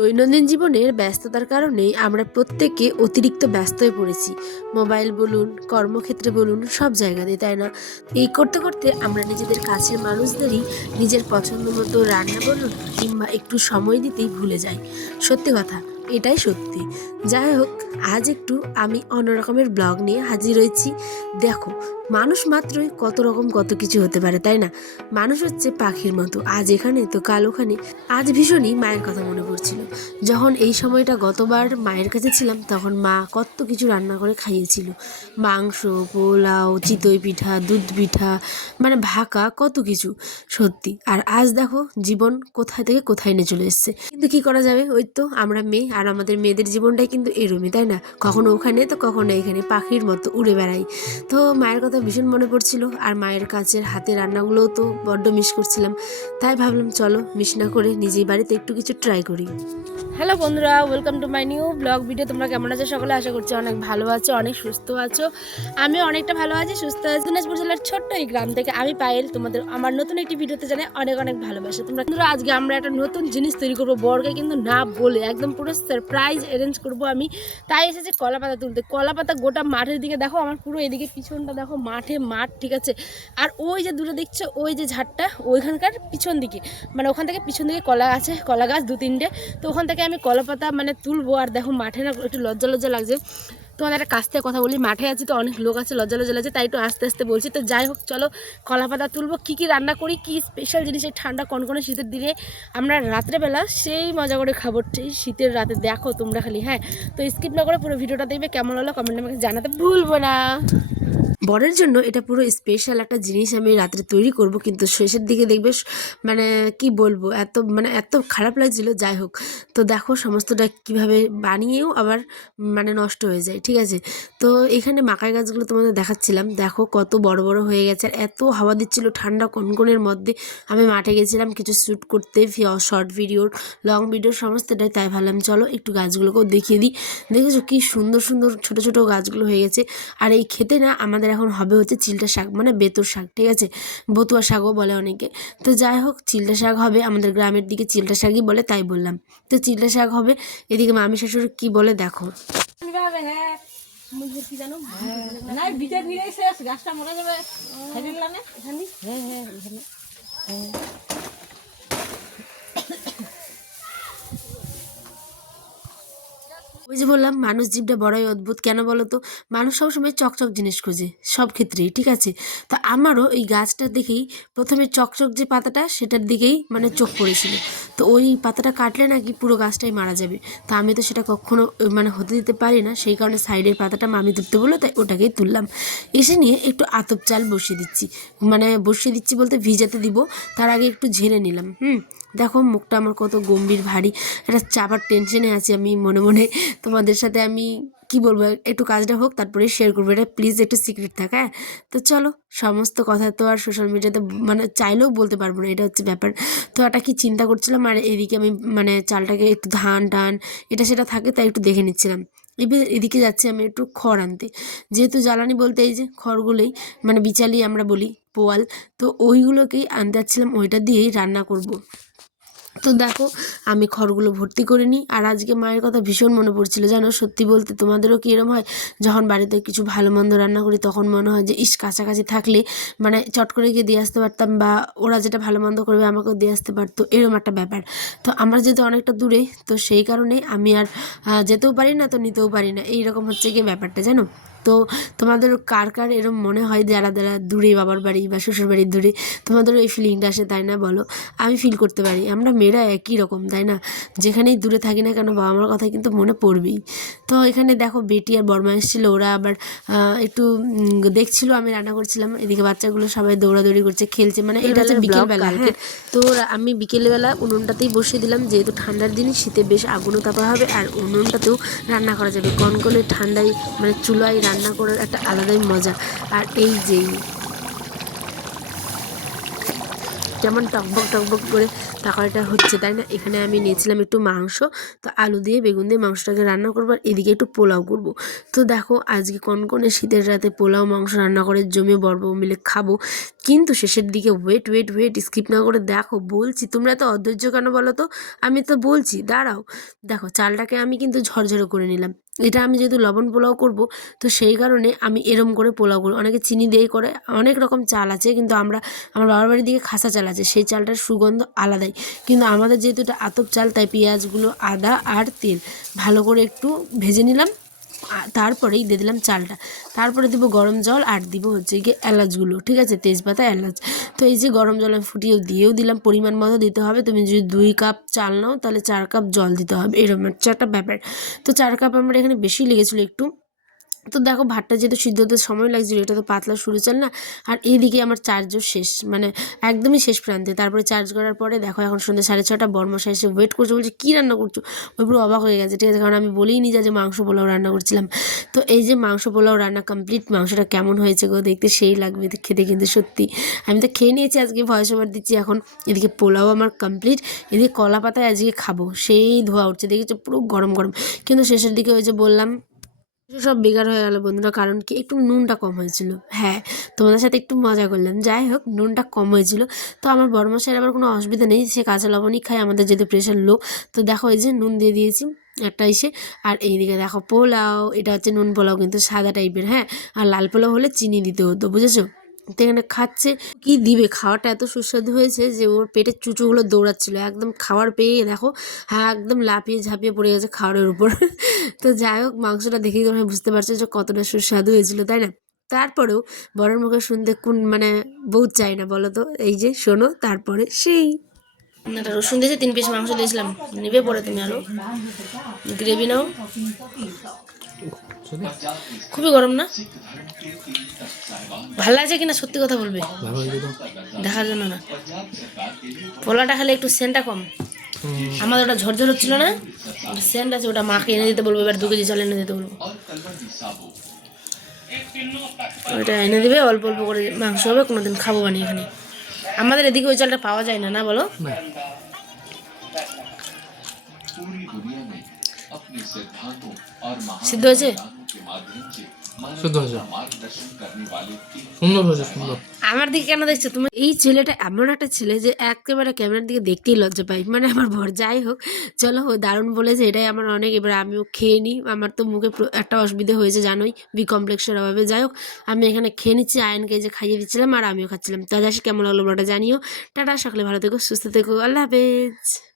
দৈনন্দিন জীবনের ব্যস্ততার কারণেই আমরা প্রত্যেকে অতিরিক্ত ব্যস্ত হয়ে পড়েছি। মোবাইল বলুন, কর্মক্ষেত্রে বলুন, সব জায়গাতেই, তাই না? এই করতে করতে আমরা নিজেদের কাছের মানুষদেরই নিজের পছন্দ মতো রান্না বলুন কিংবা একটু সময় দিতেই ভুলে যাই। সত্যি কথা, এটাই সত্যি। যাই হোক, আজ একটু আমি অন্যরকমের ব্লগ নিয়ে হাজির হয়েছি। দেখো, মানুষ মাত্রই কত রকম কত কিছু হতে পারে, তাই না? মানুষ হচ্ছে পাখির মতো, আজ এখানে তো কাল ওখানে। আজ ভীষণই মায়ের কথা মনে পড়ছিল। যখন এই সময়টা গতবার মায়ের কাছে ছিলাম, তখন মা কত কিছু রান্না করে খাইয়েছিল। মাংস, পোলাও, চিতই পিঠা, দুধ পিঠা, মানে ভাকা, কত কিছু। সত্যি। আর আজ দেখো জীবন কোথায় থেকে কোথায় নিয়ে চলে এসছে। কিন্তু কি করা যাবে, ওই তো আমরা মেয়ে, আর আমাদের মেয়েদের জীবনটাই কিন্তু এরমই, তাই না? কখনো ওখানে তো কখনো এখানে, পাখির মতো উড়ে বেড়াই। তো মায়ের কথা ভীষণ মনে পড়ছিল, আর মায়ের কাছের হাতে রান্নাগুলোও তো বড্ড মিস করছিলাম। তাই ভাবলাম চলো মিস না করে নিজেই বাড়িতে একটু কিছু ট্রাই করি। হ্যালো বন্ধুরা, welcome to my new blog video. তোমরা কেমন আছো? সকলে আশা করছি অনেক ভালো আছো, অনেক সুস্থ আছো। আমি অনেকটা ভালো আছি, সুস্থ আছি। দিনাজপুর জেলার ছোট্ট এই গ্রাম থেকে আমি পায়েল, তোমাদের আমার নতুন একটি ভিডিওতে জানাই অনেক অনেক ভালোবাসা। তোমরা বন্ধুরা, আজকে আমরা একটা নতুন জিনিস তৈরি করবো, বরকে কিন্তু না বলে একদম পুরো সারপ্রাইজ অ্যারেঞ্জ করবো আমি। তাই এসেছে কলা পাতা তুলতে। কলা পাতা গোটা মাঠের দিকে দেখো, আমার পুরো এদিকে পিছনটা দেখো, মাঠ, ঠিক আছে। আর ওই যে দূরে দেখছো, ওই যে ঝাড়টা, ওইখানকার পিছন দিকে, মানে ওখান থেকে পিছন দিকে কলা আছে, কলা গাছ 2-3টে। তো ওখান থেকে আমি কলা পাতা মানে তুলবো। আর দেখো মাঠে না একটু লজ্জা লজ্জা লাগছে। তোমাদের একটা কাছ থেকে কথা বলি, মাঠে আছি তো অনেক লোক আছে, লজ্জা লজ্জা লাগছে, তাই একটু আস্তে আস্তে বলছি। তো যাই হোক, চলো কলা পাতা তুলবো। কী কী রান্না করি, কী স্পেশাল জিনিস এই ঠান্ডা কনকনে শীতের দিনে আমরা রাত্রেবেলা সেই মজা করে খাবো এই শীতের রাতে, দেখো তোমরা খালি। হ্যাঁ, তো স্কিপ না করে পুরো ভিডিওটা দেখবে। কেমন হলো কমেন্টে আমাকে জানাতে ভুলবো না। বরের জন্য এটা পুরো স্পেশাল একটা জিনিস আমি রাত্রে তৈরি করব, কিন্তু শেষের দিকে দেখবে মানে কি বলবো, এত খারাপ লাগছিল। যাই হোক, তো দেখো সমস্তটা কিভাবে বানিয়েও আবার মানে নষ্ট হয়ে যায়, ঠিক আছে। তো এখানে মাকাই গাছগুলো তোমাদের দেখাচ্ছিলাম, দেখো কত বড় বড় হয়ে গেছে, আর এত হাওয়া দিচ্ছিল ঠান্ডা কনকনের মধ্যে। আমি মাঠে গেছিলাম কিছু শ্যুট করতে, শর্ট ভিডিও, লং ভিডিও, সমস্তটাই। তাই ভাবলাম চলো একটু গাছগুলোকেও দেখিয়ে দিই। দেখেছো কি সুন্দর সুন্দর ছোট ছোট গাছগুলো হয়ে গেছে। আর এই খেতে না আমাদের এখন হবে হচ্ছে চিলটা শাক, মানে বেতুর শাক, ঠিক আছে। বতুয়া শাকও বলে অনেকে। তো যাই হোক, চিলটা শাক হবে, আমাদের গ্রামের দিকে চিলটা শাকই বলে, তাই বললাম। তো চিলটা শাক হবে। এদিকে মামি শাশুড়ি কি বলে দেখো। ওই যে বললাম, মানুষ জীবটা বড়ই অদ্ভুত, কেন বলো তো? মানুষ সবসময় চকচক জিনিস খোঁজে সব ক্ষেত্রেই, ঠিক আছে। তো আমারও এই গাছটা দেখেই প্রথমে চকচক যে পাতাটা, সেটার দিকেই মানে চোখ পড়েছিল। তো ওই পাতাটা কাটলে নাকি পুরো গাছটাই মারা যাবে। তো আমি তো সেটা কখনো মানে হতে দিতে পারি না, সেই কারণে সাইডের পাতাটা মামি তুলতে বললো, তাই ওটাকেই তুললাম। এসে নিয়ে একটু আতপ চাল বসিয়ে দিচ্ছি, মানে বসিয়ে দিচ্ছি বলতে ভিজাতে দিব, তার আগে একটু ঝেড়ে নিলাম। দেখো মুখটা আমার কত গম্ভীর ভারী, একটা চাপার টেনশনে আছি আমি মনে মনে। তোমাদের সাথে আমি কি বলবো, একটু কাজটা হোক তারপরে শেয়ার করবো, এটা প্লিজ একটু সিক্রেট থাক, হ্যাঁ। তো চলো, সমস্ত কথা তো আর সোশ্যাল মিডিয়াতে মানে চাইলেও বলতে পারবো না, এটা হচ্ছে ব্যাপার। তো এটা কি চিন্তা করছিলাম, আর এদিকে আমি মানে চালটাকে একটু ধান টান এটা সেটা থাকে, তাই একটু দেখে নিচ্ছিলাম। এবার এদিকে যাচ্ছি আমি একটু খড় আনতে, যেহেতু জ্বালানি বলতে এই যে খড়গুলোই, মানে বিচালি আমরা বলি, পোয়াল। তো ওইগুলোকেই আনতে যাচ্ছিলাম, ওইটা দিয়েই রান্না করব। তো দেখো আমি খড়গুলো ভর্তি করে নিই। আর আজকে মায়ের কথা ভীষণ মনে পড়ছিল, জানো। সত্যি বলতে তোমাদেরও কি এরম হয়, যখন বাড়িতে কিছু ভালো মন্দ রান্না করি তখন মনে হয় যে ইস, কাছাকাছি থাকলে মানে চট করে গিয়ে দিয়ে আসতে পারতাম, বা ওরা যেটা ভালো মন্দ করবে আমাকেও দিয়ে আসতে পারতো, এরম একটা ব্যাপার। তো আমরা যেহেতু অনেকটা দূরে, তো সেই কারণে আমি আর যেতেও পারি না, তো নিতেও পারি না, এইরকম হচ্ছে গিয়ে ব্যাপারটা, জানো। তো তোমাদের কার কার এরম মনে হয়, যারা যারা দূরে, বাবার বাড়ি বা শ্বশুর বাড়ির দূরে, তোমাদেরও এই ফিলিংটা আসে, তাই না বলো? আমি ফিল করতে পারি, আমরা মেয়েরা একই রকম, তাই না? যেখানেই দূরে থাকি না কেন, বাবা মার কথা কিন্তু মনে পড়বেই। তো এখানে দেখো বেটি আর বর্মা এসেছিলো, ওরা আবার একটু দেখছিল আমি রান্না করছিলাম। এদিকে বাচ্চাগুলো সবাই দৌড়াদৌড়ি করছে, খেলছে, মানে এটা হচ্ছে বিকেলবেলা। হ্যাঁ, তো আমি বিকেলবেলা উনুনটাতেই বসিয়ে দিলাম, যেহেতু ঠান্ডার দিনে শীতে বেশ আগুনও তাপা হবে, আর উনুনটাতেও রান্না করা যাবে। কনকনে ঠান্ডায় মানে চুলায় রান্না করার একটা আলাদাই মজা। আর এই যেই কেমন টকবক টকবক করে তরকারিটা হচ্ছে, তাই না? এখানে আমি নিয়েছিলাম একটু মাংস, তো আলু দিয়ে বেগুন দিয়ে মাংসটাকে রান্না করবো, আর এদিকে একটু পোলাও করব। তো দেখো আজকে কনকনে শীতের রাতে পোলাও মাংস রান্না করে জমিয়ে বড় মিলে খাবো। কিন্তু শেষের দিকে ওয়েট ওয়েট ওয়েট স্কিপ না করে দেখো, বলছি তোমরা তো অধৈর্য কেন বলো তো? আমি তো বলছি দাঁড়াও। দেখো চালটাকে আমি কিন্তু ঝরঝরে করে নিলাম। এটা আমি যেহেতু লবণ পোলাও করব, তো সেই কারণে আমি এরম করে পোলাও করি। অনেকে চিনি দিয়ে করে, অনেক রকম চাল আছে, কিন্তু আমার বাবার বাড়ির দিকে খাসা চাল আছে, সেই চালটার সুগন্ধ আলাদাই। কিন্তু আমাদের যেহেতু এটা আতপ চাল, তাই পেঁয়াজগুলো, আদা আর তেল ভালো করে একটু ভেজে নিলাম। তারপরেই দিয়ে দিলাম চালটা, তারপরে দিব গরম জল, আর দিব হচ্ছে গিয়ে এলাচগুলো, ঠিক আছে, তেজপাতা এলাচ। তো এই যে গরম জল আমি ফুটিয়ে দিয়েও দিলাম, পরিমাণ মতো দিতে হবে। তুমি যদি 2 কাপ চাল নাও তাহলে 4 কাপ জল দিতে হবে, এরকম হচ্ছে একটা ব্যাপার। তো 4 কাপ আমার এখানে বেশি লেগেছিলো একটু। তো দেখো ভাতটা যেহেতু সিদ্ধ হতে সময় লাগছিল, এটা তো পাতলা সরু চাল না। আর এইদিকে আমার চার্জও শেষ, মানে একদমই শেষ প্রান্তে। তারপরে চার্জ করার পরে দেখো এখন সন্ধ্যে 6:30, বর্মশাই এসে ওয়েট করছে, বলছে কী রান্না করছো? ওই পুরো অবাক হয়ে গেছে, ঠিক আছে, কারণ আমি বলেই নি যে মাংস পোলাও রান্না করছিলাম। তো এই যে মাংস পোলাও রান্না কমপ্লিট। মাংসটা কেমন হয়েছে গো, দেখতে সেই লাগবে খেতে, কিন্তু সত্যি আমি তো খেয়ে নিয়েছি, আজকে ভয়েস ওভার দিচ্ছি এখন। এদিকে পোলাও আমার কমপ্লিট, এদিকে কলা পাতায় আজকে খাবো, সেই ধোয়া উঠছে, দেখেছো পুরো গরম গরম। কিন্তু শেষের দিকে ওই যে বললাম সব বেকার হয়ে গেল বন্ধুরা, কারণ কি একটু নুনটা কম হয়েছিল। হ্যাঁ, তোমাদের সাথে একটু মজা করলাম, যাই হোক নুনটা কম হয়েছিল। তো আমার বড় মশাইয়ের আবার কোনো অসুবিধা নেই, সে কাঁচা লবণই খায়, আমাদের যেহেতু প্রেশার লো। তো দেখো এই যে নুন দিয়ে দিয়েছি একটা এসে। আর এইদিকে দেখো পোলাও, এটা হচ্ছে নুন পোলাও কিন্তু সাদা টাইপের, হ্যাঁ। আর লাল পোলাও হলে চিনি দিতে হতো, বুঝেছো? তো এখানে খাচ্ছে, কি দিবে, খাওয়াটা এত সুস্বাদু হয়েছে যে ওর পেটের চুচুগুলো দৌড়াচ্ছিল একদম খাওয়ার পেয়ে, দেখো হ্যাঁ একদম লাফিয়ে ঝাঁপিয়ে পড়ে গেছে খাওয়ারের উপর। তো যাই হোক মাংসটা দেখেই তোমরা বুঝতে পারছো যে কতটা সুস্বাদু হয়েছিল, তাই না? তারপরেও বরের মুখে শুনতে কোন মানে বউ চাই না বলো তো? এই যে শোনো, তারপরে সেই একটা রসুন দিয়েছে, 3 পিস মাংস দিয়েছিলাম, নিবে পরে তুমি আরো গ্রেভি নাও। খুবই গরম না? ভালো লাগছে কিনা সত্যি কথা বলবে, দেখার জন্য না। পোলাটা খালি একটু সেন্টটা কম, আমাদের ওটা ঝরঝর হচ্ছিল না, সেন্ট আছে, ওটা মাকে এনে দিতে বলবো, এবার 2 কেজি চাল এনে দিতে বলবো, ওইটা এনে দিবে। অল্প অল্প করে মাংস হবে, কোনোদিন খাবো বানিয়ে এখানে। আমাদের এদিকে ওই চালটা পাওয়া যায় না, না বলো? সিদ্ধ হয়েছে? আমার দিকে কেন দেখছো তুমি? এই ছেলেটা এমন একটা ছেলে যে একেবারে ক্যামেরার দিকে দেখতেই লজ্জা পাই, মানে আমার ভর। যাই হোক চলো, ও দারুণ বলেছে, এটাই আমার অনেক। এবার আমিও খেয়ে নিই, আমার তো মুখে একটা অসুবিধা হয়েছে জানোই, বি কমপ্লেক্সের অভাবে। যাই হোক আমি এখানে খেয়ে নিচ্ছি, আয়নকে যে খাইয়ে দিচ্ছিলাম আর আমিও খাচ্ছিলাম। তাদের কেমন লাগলো বড়টা জানিও। টাটা, সকালে ভালো থেকো, সুস্থ থেকো, আল্লাহ হাফেজ।